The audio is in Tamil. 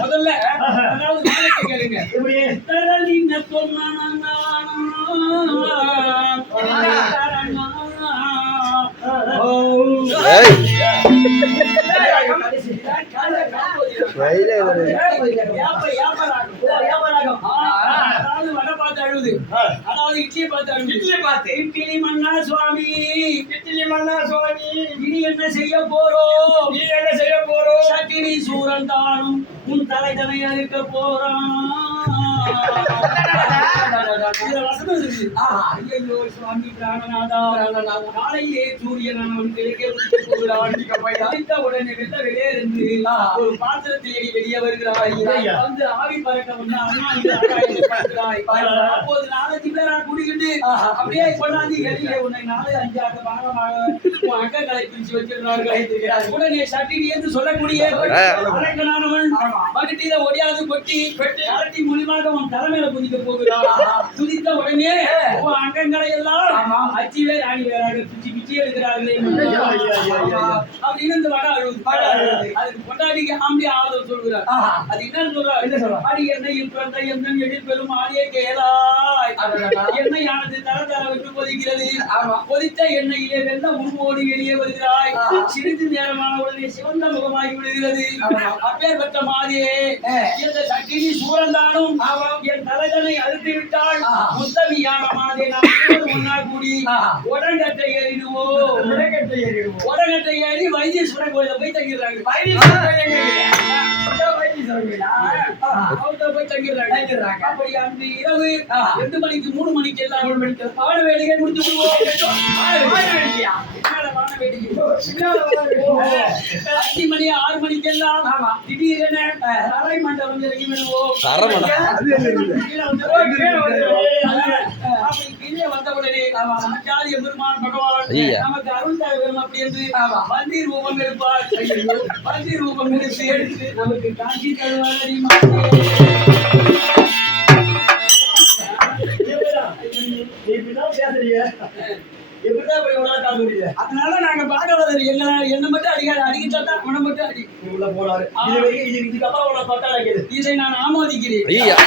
முதல்ல கேளுங்க. வியாபாரம். ஆ, இட்லியை பார்த்து அழுகுது இட்லியை பார்த்து. இட்லி மன்னா சுவாமி இட்லி மன்னா சுவாமி இனி என்ன செய்ய போறோம் நீ என்ன செய்ய போறோம் சட்டினி சூரன் தானும் உன் போறான் இதுல வசனம் இருக்கு. பிராணநாதா. காலையிலே சூரியன் உடனே வெள்ள ஒரு பாத்திரத்தில் வெளியே வருகிறாய். வந்து ஆவி பறக்க. அப்போது பேரா குடிக்கிட்டு அப்படியே கொண்டாந்து உன்னை நாலு அஞ்சாக பாகமாக உன் அக்கங்களை பிரிச்சு வச்சிருந்தார்கள் உடனே சட்டினி என்று சொல்லக்கூடிய அரக்கனானவன் பகுதியில ஒடியாது கொட்டி அரட்டி மூலியமாக உன் தலைமையில குதிக்க போகிறான் உடனே உன் அங்கங்களை எல்லாம் அச்சி வேர் ஆணி வேறாக பிச்சு பிச்சு எடுக்கிறார்களே ஐயா, ஐயா, ஐயா, ஐயா. அப்படின்னு இந்த வட அழுகுது அதுக்கு கொண்டாடிக்கு ஆம்பி ஆதரவு சொல்கிறார். அது சொல்றார். என்ன சொல்றார்? அடி எந்தன் எழில் பெரும் ஆடிய கேளாய். எண்ணெயானது தர தர விட்டு கொதிக்கிறது. கொதித்த எண்ணெயிலே வெள்ள உருவோடு வெளியே வருகிறாய். சிறிது நேரமான உடனே சிவந்த முகமாகி விடுகிறது. அப்பேற்பட்ட மாதிரியே இந்த சட்டினி சூரந்தானும் என் தலைதனை அழுத்தி விட்டால் முத்தமியான மாதிரியே நாம் ஒன்னா கூடி உடங்கட்டை ஏறிடுவோம். உலகத்தை எறிடுவோம். உடங்கட்டை ஏறி வைத்தீஸ்வரன் கோயில போய் தங்கிடுறாங்க. வைத்தீஸ்வரன் போய் தங்கிடுறாங்க. அப்படி அந்த இரவு ரெண்டு மணிக்கு மூணு மணிக்கு எல்லாம் மூணு மணிக்கு. பாட வேடிக்கை முடிச்சு விடுவோம் அஞ்சு மணி ஆறு மணிக்கு எல்லாம் திடீரென தரை மண்டபம் இறங்கி விடுவோம் கீழே வந்து- பகவான் நமக்கு அருள் தருவரும் அப்படி என்று ரூபம் எடுப்பார் ரூபம் எடுத்து எடுத்து நமக்கு காட்சி தருவார் பேசுறீங்க. எப்படிதான் அதனால நாங்க பாகவதர் எங்களை என்ன மட்டும் அடிக்காது அடிக்கிட்டா தான் அவனை மட்டும் அடி. நீ உள்ள போனாரு. இது வரைக்கும் இது- இதுக்கப்புறம் உன்னை தொட்டா வைக்கிறது. இதை நான் ஆமோதிக்கிறேன். ஐயா.